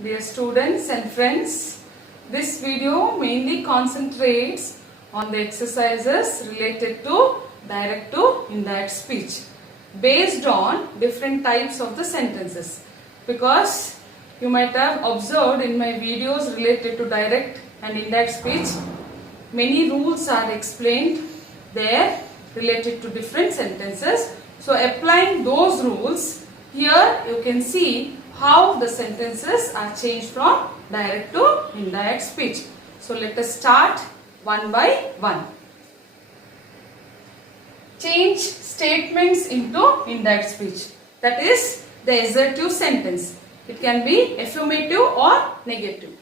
Dear students and friends, this video mainly concentrates on the exercises related to direct to indirect speech based on different types of the sentences, because you might have observed in my videos related to direct and indirect speech, many rules are explained there related to different sentences. So applying those rules, here you can see how the sentences are changed from direct to indirect speech. So let us start one by one. Change statements into indirect speech. That is the assertive sentence. It can be affirmative or negative.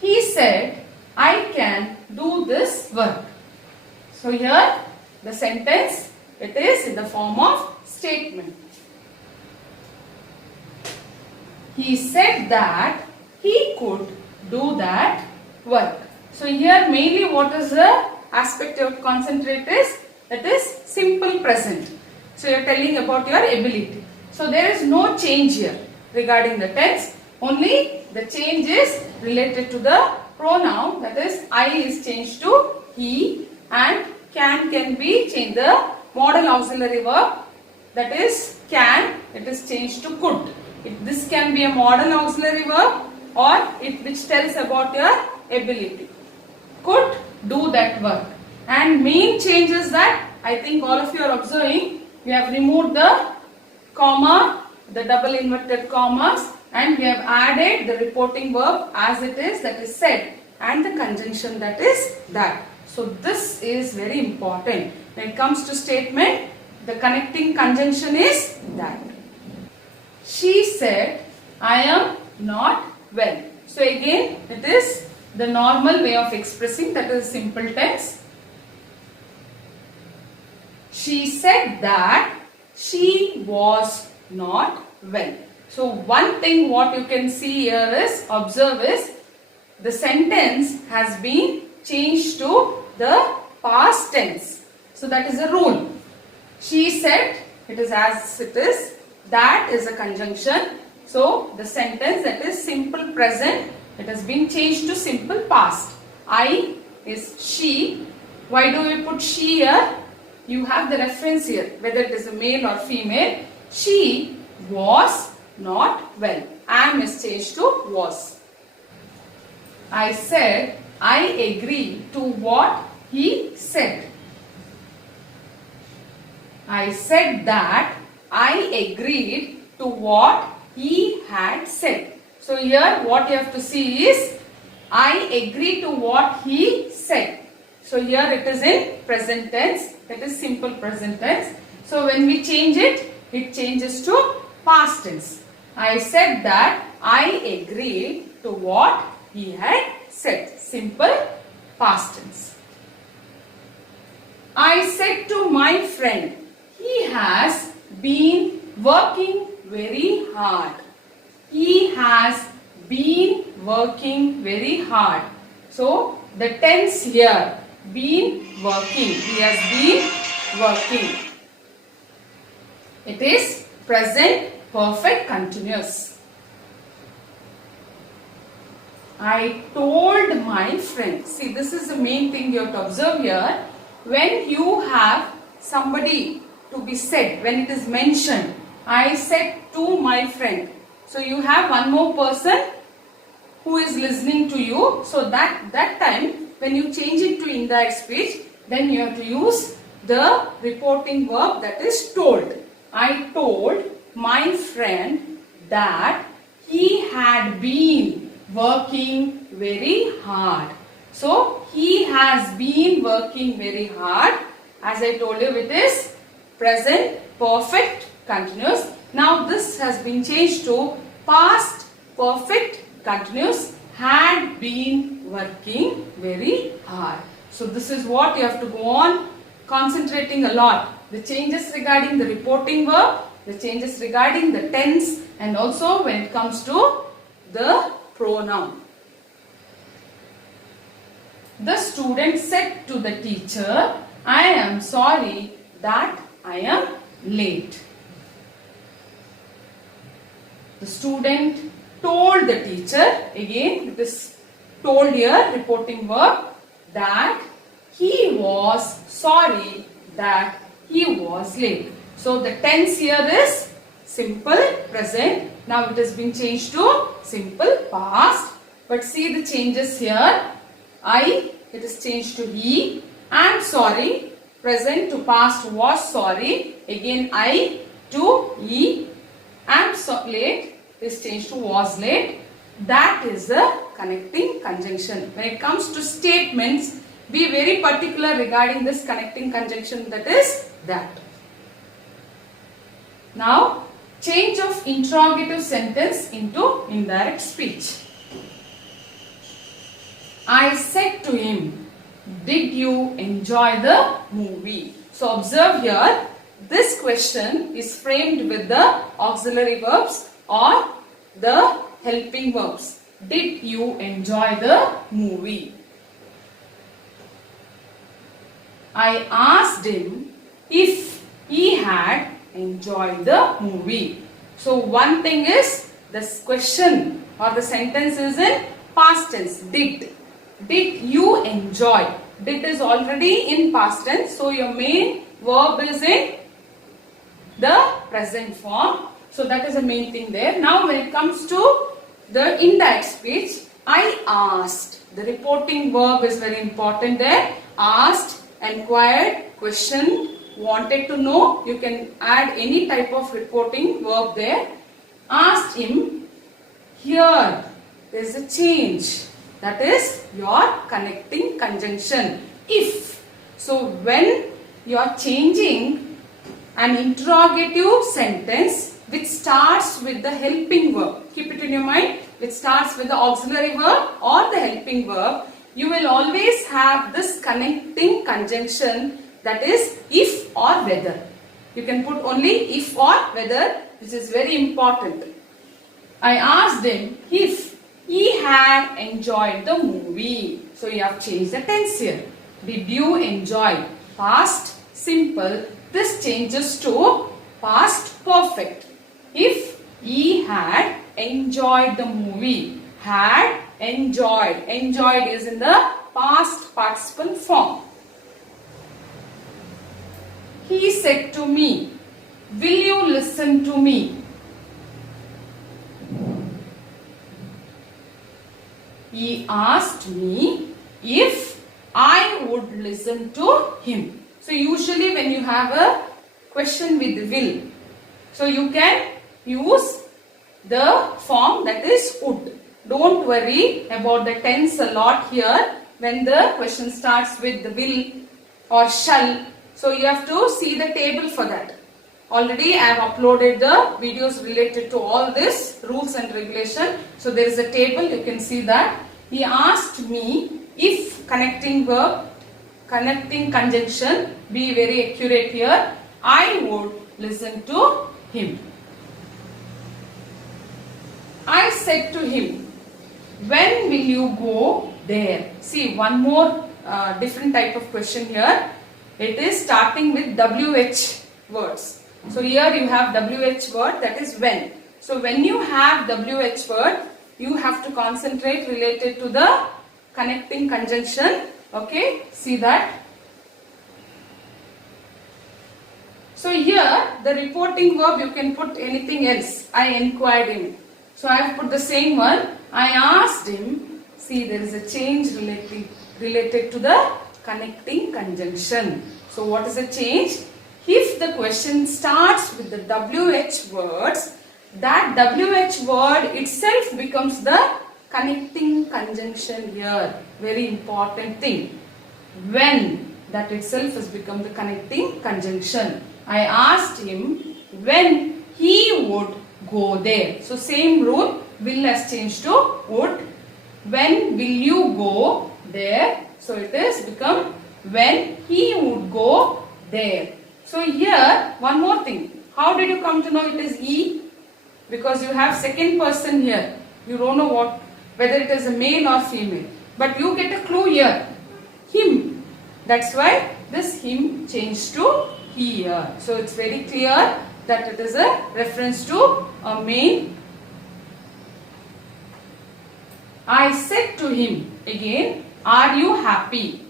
He said, I can do this work. So here the sentence, it is in the form of statement. He said that he could do that work. So here mainly what is the aspect of concentrate is, that is simple present. So you are telling about your ability. So there is no change here regarding the tense. Only the change is related to the pronoun, that is I is changed to he, and can be changed. The modal auxiliary verb, that is can, it is changed to could. This can be a modal auxiliary verb or which tells about your ability. Could do that work. And main change is that I think all of you are observing, we have removed the comma, the double inverted commas, and we have added the reporting verb as it is, that is said, and the conjunction, that is that. So this is very important. When it comes to statement, the connecting conjunction is that. She said, I am not well. So again, it is the normal way of expressing, that is simple tense. She said that she was not well. So one thing what you can see here is, observe is, the sentence has been changed to the past tense. So that is a rule. She said, it is as it is. That is a conjunction. So the sentence, that is simple present, it has been changed to simple past. I is she. Why do we put she here? You have the reference here, whether it is a male or female. She was not well. Am is changed to was. I said, I agree to what he said. I said that I agreed to what he had said. So here what you have to see is, I agree to what he said. So here it is in present tense, that is simple present tense. So when we change it, it changes to past tense. I said that I agreed to what he had said. Simple past tense. I said to my friend, he has been working very hard. He has been working very hard. So the tense here, been working. He has been working. It is present perfect continuous. I told my friend. See, this is the main thing you have to observe here. When you have somebody to be said, when it is mentioned, I said to my friend. So you have one more person who is listening to you. So that time, when you change it to indirect speech, then you have to use the reporting verb, that is told. I told my friend that he had been working very hard. So he has been working very hard. As I told you, it is present perfect continuous. Now this has been changed to past perfect continuous, had been working very hard. So this is what you have to go on concentrating a lot. The changes regarding the reporting verb, the changes regarding the tense, and also when it comes to the pronoun. The student said to the teacher, I am sorry that I am late. The student told the teacher, again it is told here, reporting verb, that he was sorry that he was late. So the tense here is simple present. Now it has been changed to simple past. But see the changes here. I, it is changed to he. Am sorry, present to past was sorry. Again I to he. Am so late is changed to was late. That is the connecting conjunction. When it comes to statements, be very particular regarding this connecting conjunction, that is that. Now, change of interrogative sentence into indirect speech. I said to him, did you enjoy the movie? So observe here, this question is framed with the auxiliary verbs or the helping verbs. Did you enjoy the movie? I asked him if he had enjoyed the movie. So one thing is, this question or the sentence is in past tense. Did. Did you enjoy? Did is already in past tense. So your main verb is in the present form. So that is the main thing there. Now when it comes to the indirect speech, I asked. The reporting verb is very important there. Asked, inquired, questioned, wanted to know. You can add any type of reporting verb there. Asked him. Here there is a change. That is your connecting conjunction. If. So when you are changing an interrogative sentence which starts with the helping verb, keep it in your mind, which starts with the auxiliary verb or the helping verb, you will always have this connecting conjunction, that is if or whether. You can put only if or whether, which is very important. I asked him if he had enjoyed the movie. So you have changed the tense here. Did you enjoy? Past simple. This changes to past perfect. If he had enjoyed the movie. Had enjoyed. Enjoyed is in the past participle form. He said to me, will you listen to me? He asked me if I would listen to him. So usually when you have a question with will, so you can use the form that is would. Don't worry about the tense a lot here when the question starts with the will or shall. So you have to see the table for that. Already I have uploaded the videos related to all this rules and regulation. So there is a table, you can see that. He asked me if connecting verb, connecting conjunction, be very accurate here, I would listen to him. I said to him, when will you go there? See, one more different type of question here. It is starting with WH words. So here you have WH word, that is when. So when you have WH word, you have to concentrate related to the connecting conjunction. Okay, see that. So here the reporting verb, you can put anything else. I inquired him. So I have put the same one. I asked him. See, there is a change related to the connecting conjunction. So what is the change? If the question starts with the WH words, that WH word itself becomes the connecting conjunction here. Very important thing. When, that itself has become the connecting conjunction. I asked him when he would go there. So same rule, will has changed to would. When will you go there? So it is become when he would go there. So here one more thing. How did you come to know it is he? Because you have second person here. You don't know whether it is a male or female. But you get a clue here. Him. That's why this him changed to he here. So it's very clear that it is a reference to a male I said to him again, are you happy?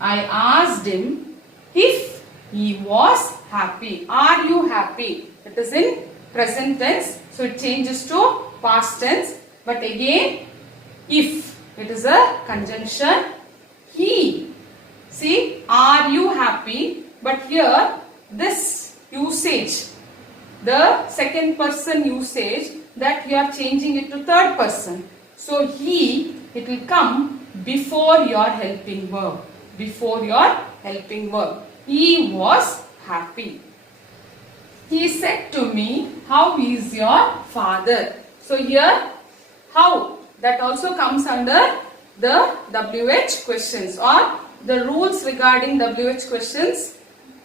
I asked him if he was happy. Are you happy? It is in present tense, so it changes to past tense. But again, if it is a conjunction, he. See, are you happy? But here, this usage, the second person usage, that you are changing it to third person. So he, it will come before your helping verb. Before your helping verb. He was happy. He said to me, how is your father? So here, how, that also comes under the WH questions, or the rules regarding WH questions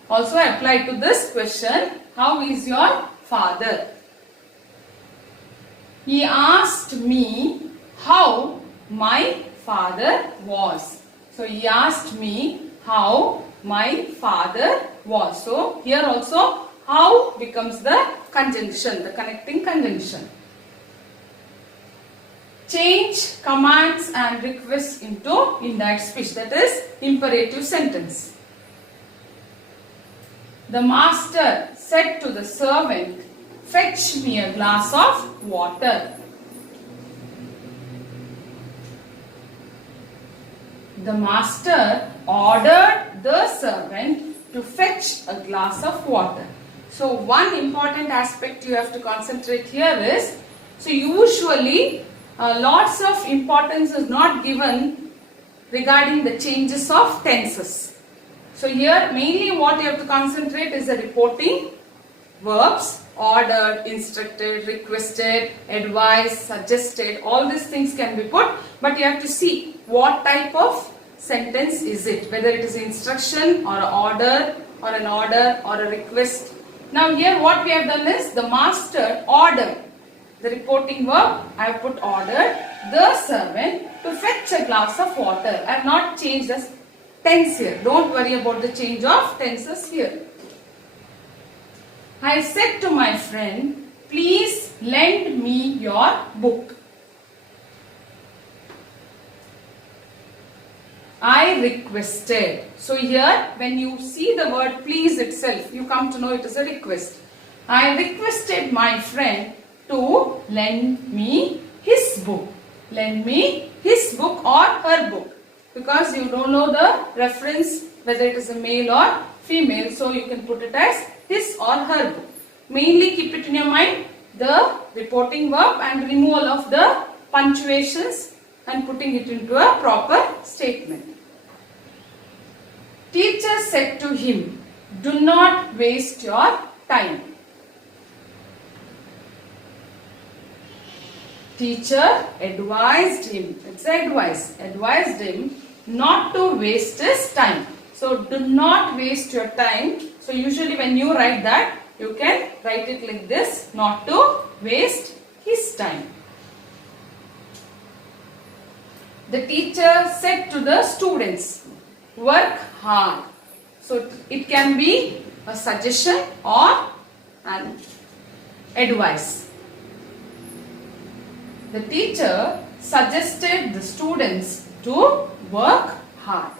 also apply to this question. How is your father? He asked me how my father was. So he asked me how my father was. So here also how becomes the conjunction, the connecting conjunction. Change commands and requests into indirect speech, that is imperative sentence. The master said to the servant, fetch me a glass of water. The master ordered the servant to fetch a glass of water. So one important aspect you have to concentrate here is, so usually lots of importance is not given regarding the changes of tenses. So here mainly what you have to concentrate is the reporting verbs, ordered, instructed, requested, advised, suggested, all these things can be put, but you have to see what type of sentence is it, whether it is instruction or an order or a request. Now here what we have done is the master ordered, the reporting verb I have put ordered, the servant to fetch a glass of water. I have not changed the tense here. Don't worry about the change of tenses here. I said to my friend, please lend me your book. I requested. So here when you see the word please itself, you come to know it is a request. I requested my friend to lend me his book. Lend me his book or her book. Because you don't know the reference whether it is a male or female, so you can put it as his or her book. Mainly keep it in your mind, the reporting verb and removal of the punctuations and putting it into a proper statement. Teacher said to him, do not waste your time. Teacher advised him, it's advised him not to waste his time. So do not waste your time. So usually when you write that, you can write it like this, not to waste his time. The teacher said to the students, work hard. So it can be a suggestion or an advice. The teacher suggested the students to work hard.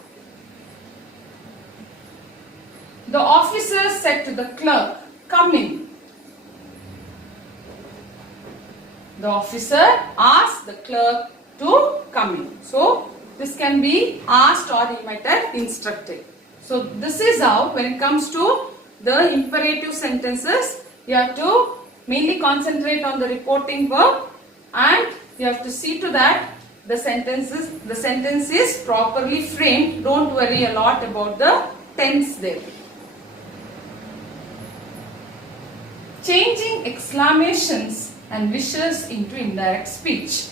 The officer said to the clerk, come in. The officer asked the clerk to come in. So this can be asked or he might have instructed. So this is how, when it comes to the imperative sentences, you have to mainly concentrate on the reporting verb and you have to see to that the sentence is properly framed. Don't worry a lot about the tense there. Changing exclamations and wishes into indirect speech.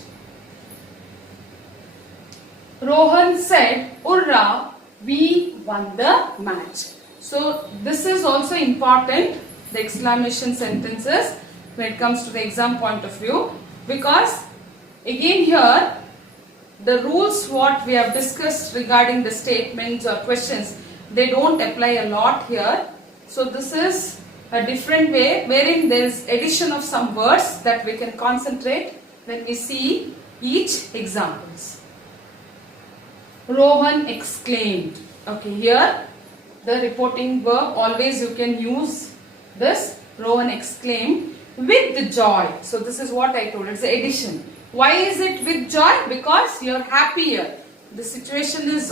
Rohan said, "Urra, we won the match." So this is also important, the exclamation sentences, when it comes to the exam point of view, because again here the rules what we have discussed regarding the statements or questions, they don't apply a lot here. So this is a different way wherein there is addition of some words that we can concentrate when we see each examples. Rohan exclaimed. Okay, here the reporting verb, always you can use this. Rohan exclaimed with joy. So this is what I told, it's the addition. Why is it with joy? Because you are happier. The situation is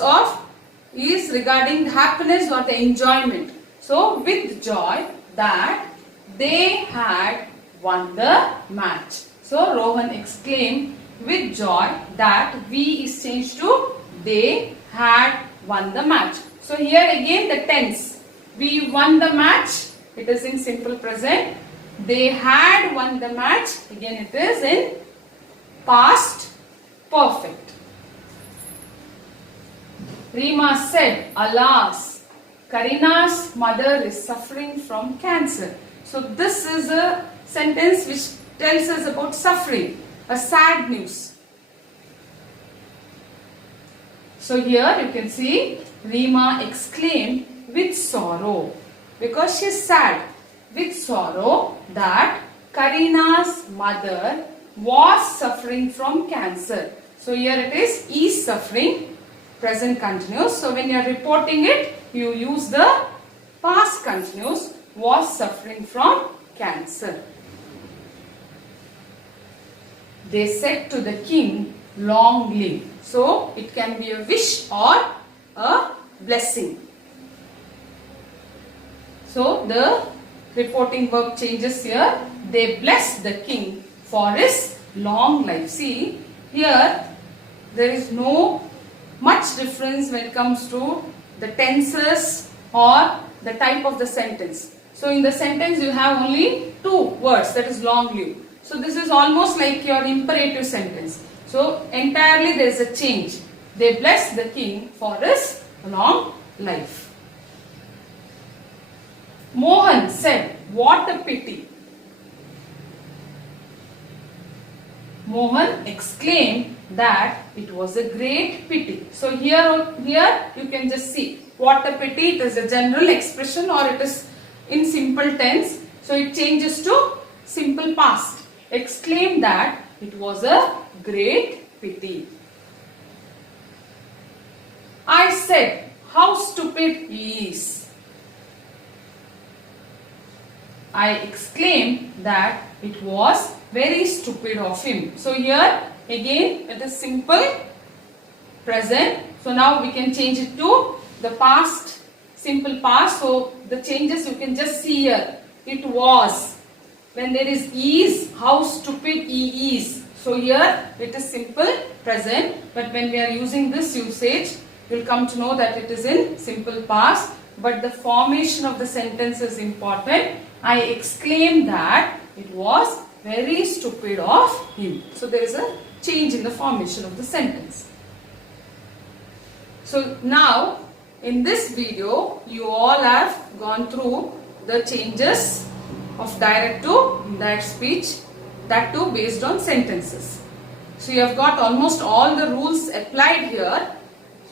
regarding the happiness or the enjoyment. So with joy that they had won the match. So Rohan exclaimed with joy that we is changed to they had won the match. So here again the tense. We won the match. It is in simple present. They had won the match. Again it is in past perfect. Rima said, alas, Karina's mother is suffering from cancer. So this is a sentence which tells us about suffering, a sad news. So here you can see Rima exclaimed with sorrow, because she is sad, with sorrow that Karina's mother was suffering from cancer. So here it is suffering, present continuous. So when you are reporting it, you use the past continuous, was suffering from cancer. They said to the king, long live. So it can be a wish or a blessing. So the reporting verb changes here. They blessed the king for his long life. See, here there is no much difference when it comes to the tenses or the type of the sentence. So in the sentence you have only two words, that is long live. So this is almost like your imperative sentence. So entirely there is a change. They blessed the king for his long life. Mohan said, what a pity. Mohan exclaimed that it was a great pity. So here you can just see what a pity. It is a general expression or it is in simple tense. So it changes to simple past. Exclaimed that it was a great pity. I said, how stupid he is. I exclaimed that it was very stupid of him. So here again it is simple present. So now we can change it to the past, simple past. So the changes you can just see here. It was. When there is how stupid he is. So here it is simple present. But when we are using this usage, you will come to know that it is in simple past. But the formation of the sentence is important. I exclaimed that it was very stupid of him. So there is a change in the formation of the sentence. So now in this video you all have gone through the changes of direct to indirect speech, that too based on sentences. So you have got almost all the rules applied here.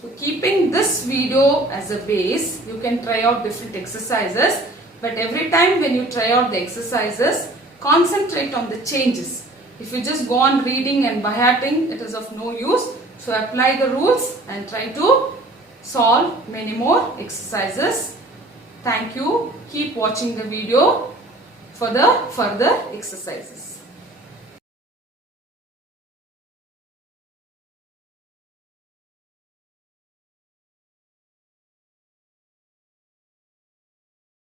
So keeping this video as a base, you can try out different exercises. But every time when you try out the exercises, concentrate on the changes. If you just go on reading and by hearting, it is of no use. So apply the rules and try to solve many more exercises. Thank you. Keep watching the video for the further exercises.